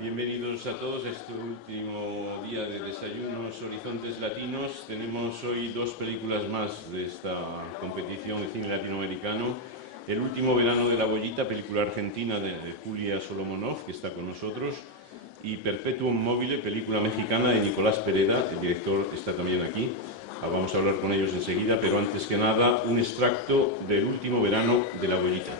Bienvenidos a todos a este último día de Desayunos Horizontes Latinos. Tenemos hoy dos películas más de esta competición de cine latinoamericano. El último verano de la Bollita, película argentina de Julia Solomonov, que está con nosotros, y Perpetuum mobile, película mexicana de Nicolás Pereda, el director está también aquí. Vamos a hablar con ellos enseguida, pero antes que nada, un extracto del último verano de la Bollita.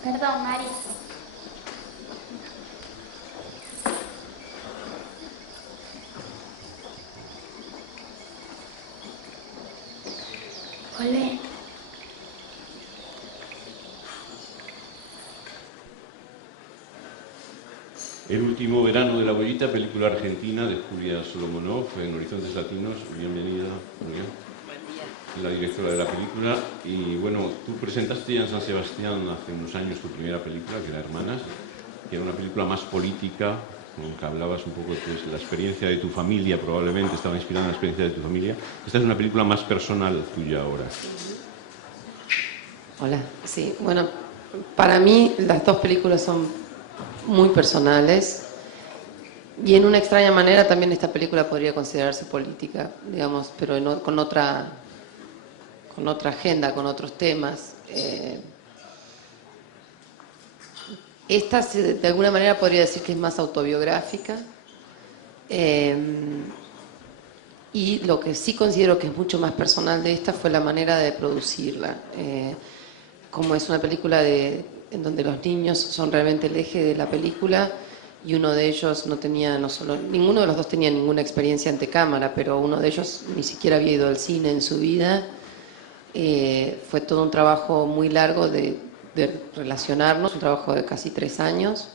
Perdón, Mari. Volvé. El último verano de la Bollita, película argentina de Julia Solomonov en Horizontes Latinos. Bienvenida, Julia. La directora de la película. Y bueno, tú presentaste ya en San Sebastián hace unos años tu primera película, que era Hermanas, que era una película más política, en que hablabas un poco de la experiencia de tu familia, probablemente estaba inspirada en la experiencia de tu familia. Esta es una película más personal tuya ahora. Hola, sí, bueno, para mí las dos películas son muy personales y en una extraña manera también esta película podría considerarse política, digamos, pero con otra agenda, con otros temas. Esta de alguna manera podría decir que es más autobiográfica, y lo que sí considero que es mucho más personal de esta fue la manera de producirla. Como es una película en donde los niños son realmente el eje de la película, y uno de ellos ninguno de los dos tenía ninguna experiencia ante cámara, pero uno de ellos ni siquiera había ido al cine en su vida. Fue todo un trabajo muy largo de relacionarnos, un trabajo de casi 3 años,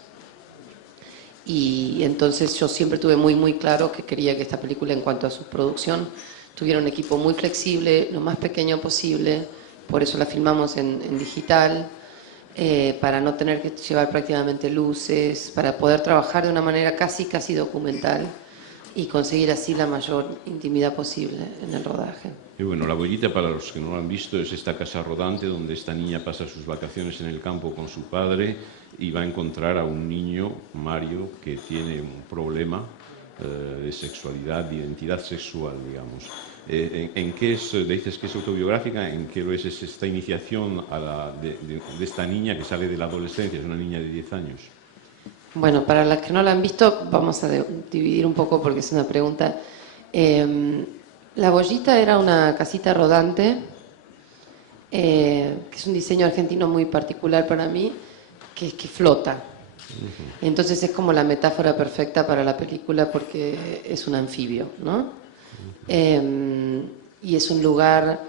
y entonces yo siempre tuve muy claro que quería que esta película, en cuanto a su producción, tuviera un equipo muy flexible, lo más pequeño posible. Por eso la filmamos en digital, para no tener que llevar prácticamente luces, para poder trabajar de una manera casi documental y conseguir así la mayor intimidad posible en el rodaje. Y bueno, La Bollita, para los que no lo han visto, es esta casa rodante donde esta niña pasa sus vacaciones en el campo con su padre y va a encontrar a un niño, Mario, que tiene un problema de sexualidad, de identidad sexual, digamos. ¿En qué dices que es autobiográfica? ¿En qué es esta iniciación de esta niña que sale de la adolescencia? Es una niña de 10 años. Bueno, para las que no la han visto, vamos a dividir un poco porque es una pregunta. La Bollita era una casita rodante, que es un diseño argentino muy particular para mí, que flota. Entonces es como la metáfora perfecta para la película porque es un anfibio, ¿no? Y es un lugar,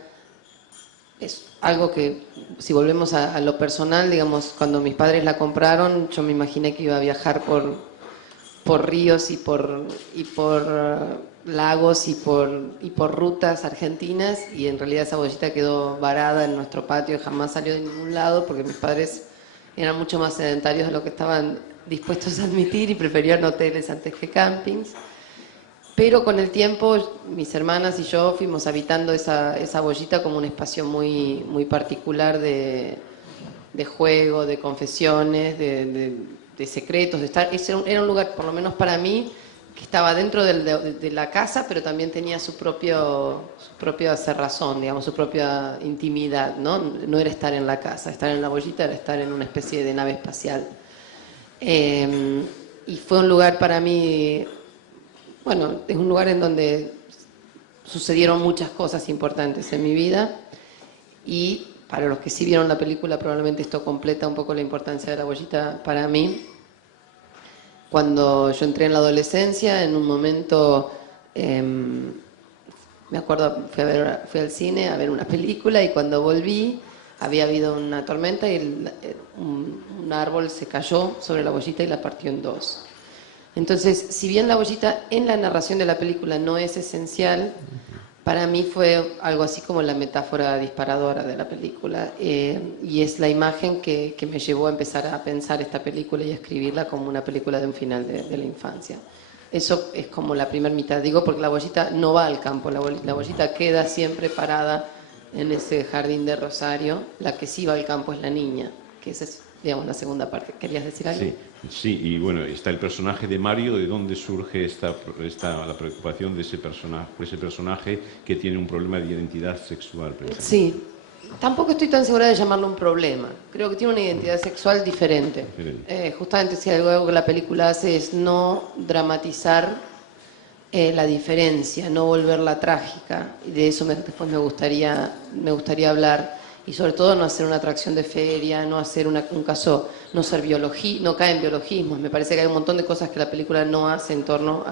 es algo que, si volvemos a lo personal, digamos, cuando mis padres la compraron, yo me imaginé que iba a viajar por ríos y por lagos y por rutas argentinas, y en realidad esa bollita quedó varada en nuestro patio y jamás salió de ningún lado porque mis padres eran mucho más sedentarios de lo que estaban dispuestos a admitir y preferían hoteles antes que campings. Pero con el tiempo mis hermanas y yo fuimos habitando esa bollita como un espacio muy particular de juego, de confesiones, de secretos, de estar. Era un lugar, por lo menos para mí, que estaba dentro de la casa, pero también tenía su propia cerrazón, digamos, su propia intimidad, ¿no? No era estar en la casa, estar en la bollita era estar en una especie de nave espacial. Y fue un lugar para mí, bueno, es un lugar en donde sucedieron muchas cosas importantes en mi vida, y para los que sí vieron la película probablemente esto completa un poco la importancia de la bollita para mí. Cuando yo entré en la adolescencia, en un momento, me acuerdo, fui al cine a ver una película, y cuando volví había habido una tormenta y un árbol se cayó sobre la bollita y la partió en dos. Entonces, si bien la bollita en la narración de la película no es esencial, para mí fue algo así como la metáfora disparadora de la película, y es la imagen que me llevó a empezar a pensar esta película y a escribirla como una película de un final de la infancia. Eso es como la primera mitad, digo, porque la bollita no va al campo, la bollita queda siempre parada en ese jardín de Rosario. La que sí va al campo es la niña, que esa es, digamos, la segunda parte. ¿Querías decir algo? Sí, sí, y bueno, está el personaje de Mario. ¿De dónde surge la preocupación de ese personaje que tiene un problema de identidad sexual? Sí, tampoco estoy tan segura de llamarlo un problema. Creo que tiene una identidad sexual diferente. Justamente si algo que la película hace es no dramatizar la diferencia, no volverla trágica. Y de eso después me gustaría hablar. Y sobre todo no hacer una atracción de feria, no hacer un caso, no caer en biologismos. Me parece que hay un montón de cosas que la película no hace en torno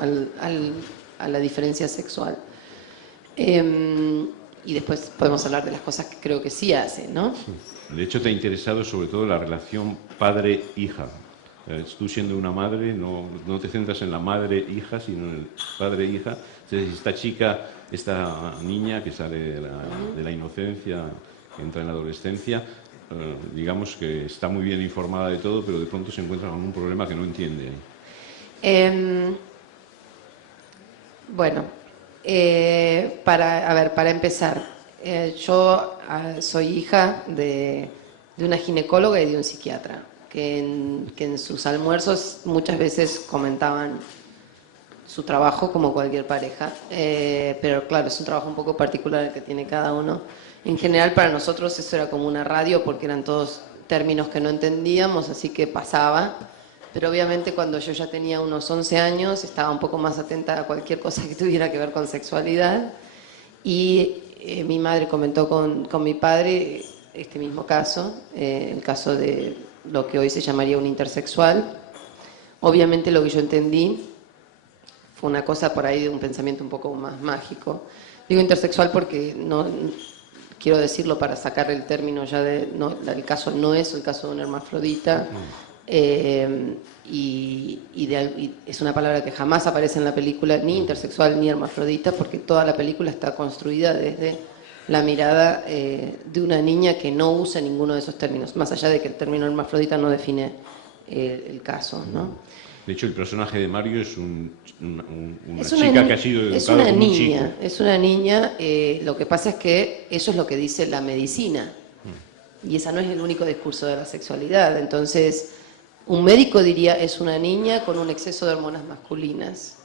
a la diferencia sexual. Y después podemos hablar de las cosas que creo que sí hace, ¿no? Sí. De hecho, te ha interesado sobre todo la relación padre-hija. Tú siendo una madre, no te centras en la madre-hija, sino en el padre-hija. Entonces, esta niña que sale de la inocencia, que entra en la adolescencia, digamos que está muy bien informada de todo, pero de pronto se encuentra con un problema que no entiende. Bueno, para empezar, yo soy hija de una ginecóloga y de un psiquiatra, que en sus almuerzos muchas veces comentaban su trabajo como cualquier pareja, pero claro, es un trabajo un poco particular el que tiene cada uno. En general para nosotros eso era como una radio, porque eran todos términos que no entendíamos, así que pasaba. Pero obviamente cuando yo ya tenía unos 11 años estaba un poco más atenta a cualquier cosa que tuviera que ver con sexualidad, y mi madre comentó con mi padre este mismo caso, el caso de lo que hoy se llamaría un intersexual. Obviamente lo que yo entendí fue una cosa por ahí de un pensamiento un poco más mágico. Digo intersexual porque no quiero decirlo para sacar el término ya el caso no es el caso de un hermafrodita. Y es una palabra que jamás aparece en la película, ni intersexual ni hermafrodita, porque toda la película está construida desde la mirada de una niña que no usa ninguno de esos términos, más allá de que el término hermafrodita no define el caso, ¿no? De hecho, el personaje de Mario es una chica que ha sido educada como un chico. Es una niña, lo que pasa es que eso es lo que dice la medicina, y esa no es el único discurso de la sexualidad. Entonces, un médico diría es una niña con un exceso de hormonas masculinas.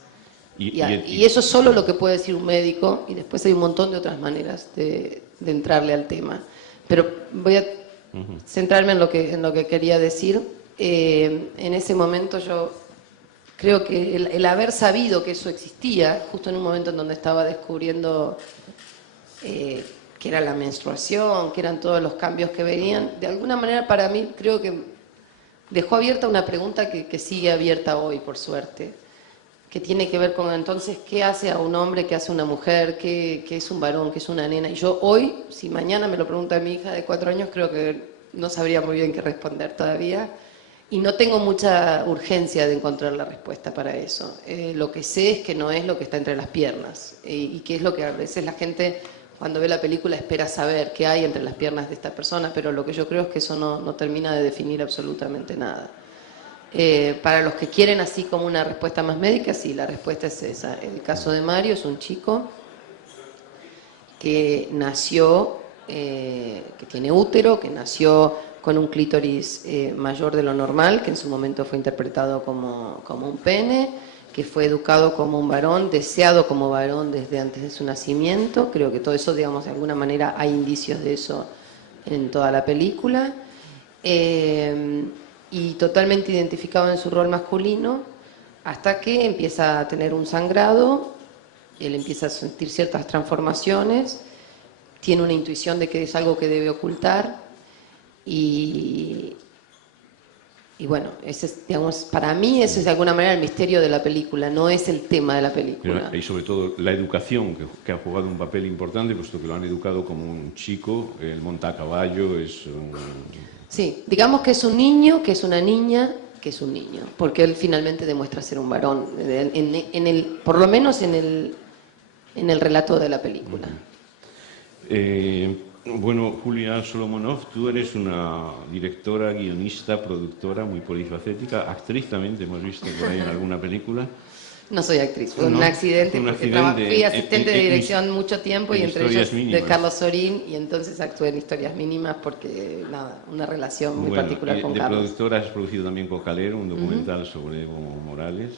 Y eso es solo lo que puede decir un médico, y después hay un montón de otras maneras de entrarle al tema. Pero voy a centrarme en lo que quería decir. En ese momento yo creo que el haber sabido que eso existía, justo en un momento en donde estaba descubriendo que era la menstruación, que eran todos los cambios que venían, de alguna manera para mí creo que dejó abierta una pregunta que sigue abierta hoy, por suerte, que tiene que ver con entonces qué hace a un hombre, qué hace a una mujer, qué es un varón, qué es una nena. Y yo hoy, si mañana me lo pregunta mi hija de 4 años, creo que no sabría muy bien qué responder todavía. Y no tengo mucha urgencia de encontrar la respuesta para eso. Lo que sé es que no es lo que está entre las piernas, y que es lo que a veces la gente cuando ve la película espera saber qué hay entre las piernas de esta persona, pero lo que yo creo es que eso no termina de definir absolutamente nada. Para los que quieren así como una respuesta más médica, sí, la respuesta es esa. El caso de Mario es un chico que nació, que tiene útero, que nació con un clítoris mayor de lo normal, que en su momento fue interpretado como un pene, que fue educado como un varón, deseado como varón desde antes de su nacimiento. Creo que todo eso, digamos, de alguna manera hay indicios de eso en toda la película. Y totalmente identificado en su rol masculino, hasta que empieza a tener un sangrado, él empieza a sentir ciertas transformaciones, tiene una intuición de que es algo que debe ocultar, y bueno, ese es, digamos, para mí ese es de alguna manera el misterio de la película, no es el tema de la película. Y sobre todo la educación, que ha jugado un papel importante, puesto que lo han educado como un chico, él monta a caballo, es un... Sí, digamos que es un niño, que es una niña, que es un niño, porque él finalmente demuestra ser un varón, por lo menos en el relato de la película. Bueno, Julia Solomonov, tú eres una directora, guionista, productora muy polifacética, actriz también, te hemos visto por ahí en alguna película. No soy actriz, fue un accidente, fui asistente de dirección mucho tiempo, y entre ellos de Carlos Sorín, y entonces actué en Historias Mínimas porque, nada, una relación muy particular con Carlos. De productora has producido también Cocalero, un documental sobre Evo Morales.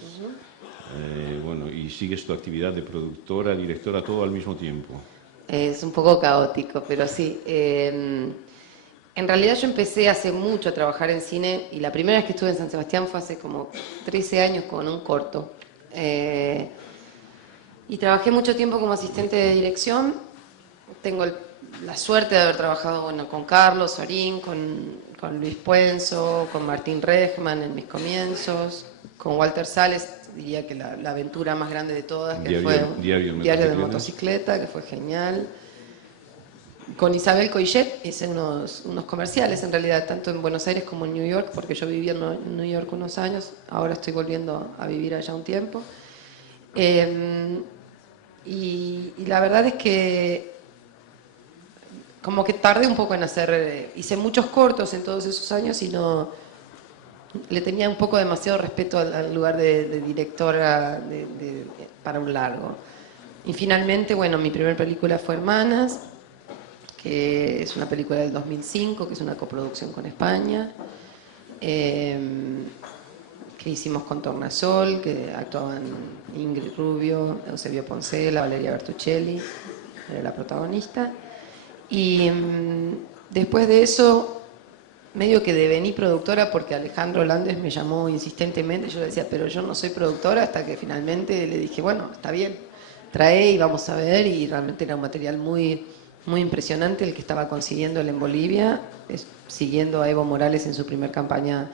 Bueno, y sigues tu actividad de productora, directora, todo al mismo tiempo. Es un poco caótico, pero sí. En realidad yo empecé hace mucho a trabajar en cine, y la primera vez que estuve en San Sebastián fue hace como 13 años con un corto. Y trabajé mucho tiempo como asistente de dirección. Tengo la suerte de haber trabajado, bueno, con Carlos Sorín, con Luis Puenzo, con Martín Regman en mis comienzos, con Walter Sales, diría que la aventura más grande de todas, que fue Diario de Motocicleta, que fue genial. Con Isabel Coixet hice unos comerciales, en realidad, tanto en Buenos Aires como en New York, porque yo viví en New York unos años, ahora estoy volviendo a vivir allá un tiempo. Y la verdad es que como que tardé un poco en hacer, hice muchos cortos en todos esos años, y no le tenía un poco demasiado respeto al lugar de directora para un largo. Y finalmente, bueno, mi primera película fue Hermanas, que es una película del 2005, que es una coproducción con España, que hicimos con Tornasol, que actuaban Ingrid Rubio, Eusebio Poncela, Valeria Bertuccelli, era la protagonista. Y después de eso, medio que devení productora, porque Alejandro Landes me llamó insistentemente. Yo le decía, pero yo no soy productora, hasta que finalmente le dije, bueno, está bien, trae y vamos a ver. Y realmente era un material muy, muy impresionante el que estaba consiguiendo él en Bolivia, siguiendo a Evo Morales en su primer campaña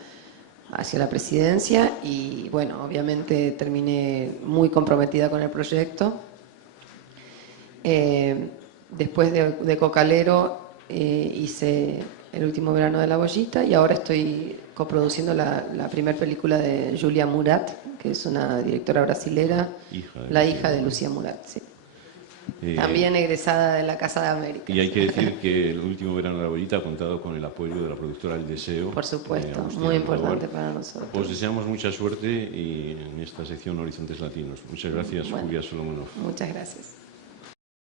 hacia la presidencia. Y bueno, obviamente terminé muy comprometida con el proyecto. Después de Cocalero hice El último verano de la bollita, y ahora estoy coproduciendo la primera película de Julia Murat, que es una directora brasilera, la hija de Lucía Murat, sí. También egresada de la Casa de América. Y hay que decir que El último verano de la bollita ha contado con el apoyo de la productora El Deseo. Por supuesto, muy importante para nosotros. Os deseamos mucha suerte y en esta sección Horizontes Latinos. Muchas gracias, Julia Solomonov. Muchas gracias.